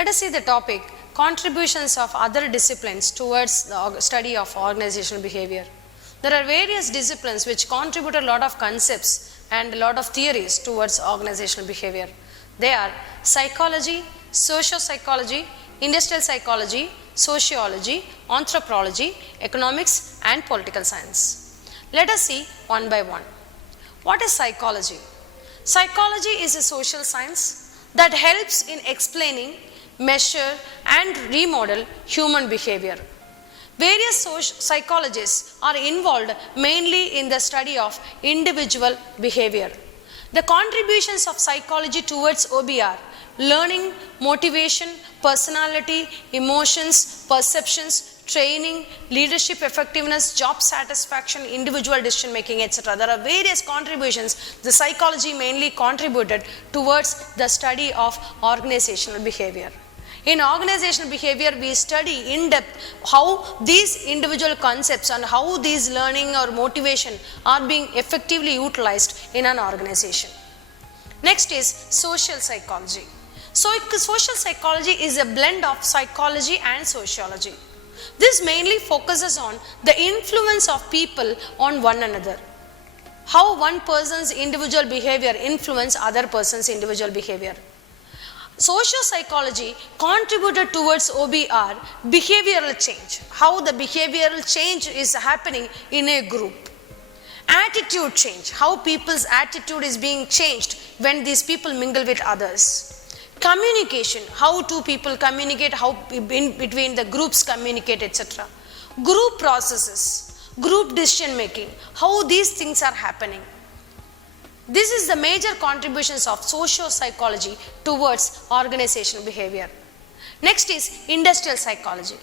Let us see the topic contributions of other disciplines towards the study of organizational behavior. There are various disciplines which contribute a lot of concepts and a lot of theories towards organizational behavior. They are psychology, socio-psychology, industrial psychology, sociology, anthropology, economics and political science. Let us see one by one. What is psychology? Psychology is a social science that helps in explaining, measure and remodel human behavior. Various psychologists are involved mainly in the study of individual behavior. The contributions of psychology towards OB are learning, motivation, personality, emotions, perceptions, training, leadership effectiveness, job satisfaction, individual decision making, etc. There are various contributions the psychology mainly contributed towards the study of organizational behavior. In organizational behavior, we study in depth how these individual concepts and how these learning or motivation are being effectively utilized in an organization. Next is social psychology. So, social psychology is a blend of psychology and sociology. This mainly focuses on the influence of people on one another. How one person's individual behavior influence other person's individual behavior. Socio-psychology contributed towards OBR behavioral change, how the behavioral change is happening in a group. Attitude change, how people's attitude is being changed when these people mingle with others. Communication, how two people communicate, how in between the groups communicate, etc. Group processes, group decision making, how these things are happening. This is the major contributions of socio-psychology towards organizational behavior. Next is industrial psychology.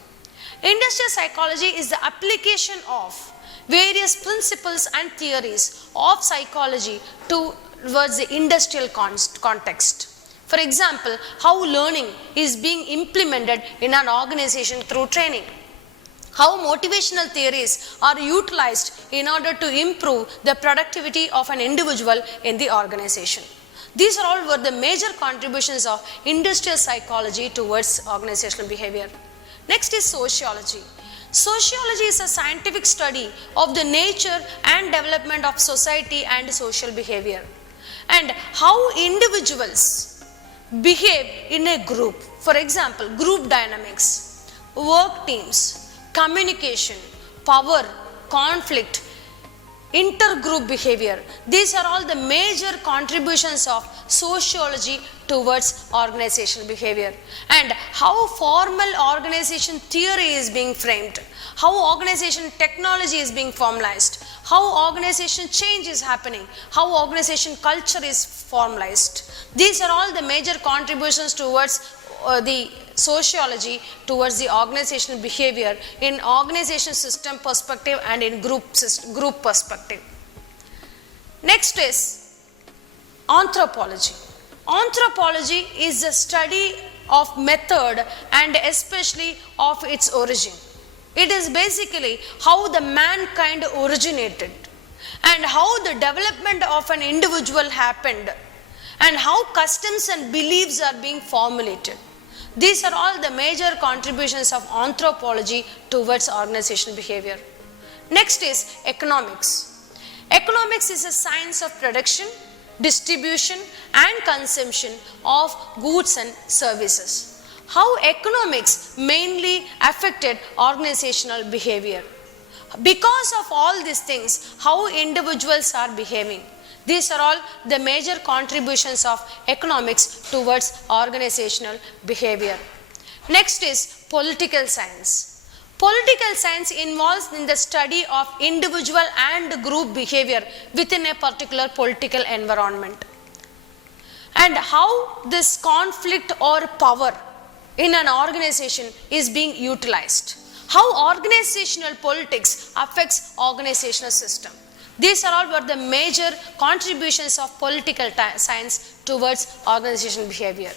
Industrial psychology is the application of various principles and theories of psychology towards the industrial context. For example, how learning is being implemented in an organization through training. How motivational theories are utilized in order to improve the productivity of an individual in the organization. These are all were the major contributions of industrial psychology towards organizational behavior. Next is sociology. Sociology is a scientific study of the nature and development of society and social behavior and how individuals behave in a group. For example, group dynamics, work teams, communication, power, conflict, intergroup behavior. These are all the major contributions of sociology towards organizational behavior and how formal organization theory is being framed, how organization technology is being formalized, how organization change is happening, how organization culture is formalized. These are all the major contributions towards the sociology towards the organizational behavior in organization system perspective and in group perspective. Next is anthropology. Anthropology is the study of method and especially of its origin. It is basically how the mankind originated and how the development of an individual happened and how customs and beliefs are being formulated. These are all the major contributions of anthropology towards organizational behavior. Next is economics. Economics is a science of production, distribution and consumption of goods and services. How economics mainly affected organizational behavior. Because of all these things, how individuals are behaving. These are all the major contributions of economics towards organizational behavior. Next is political science. Political science involves in the study of individual and group behavior within a particular political environment. And how this conflict or power in an organization is being utilized. How organizational politics affects organizational system. These are all were the major contributions of political science towards organizational behavior.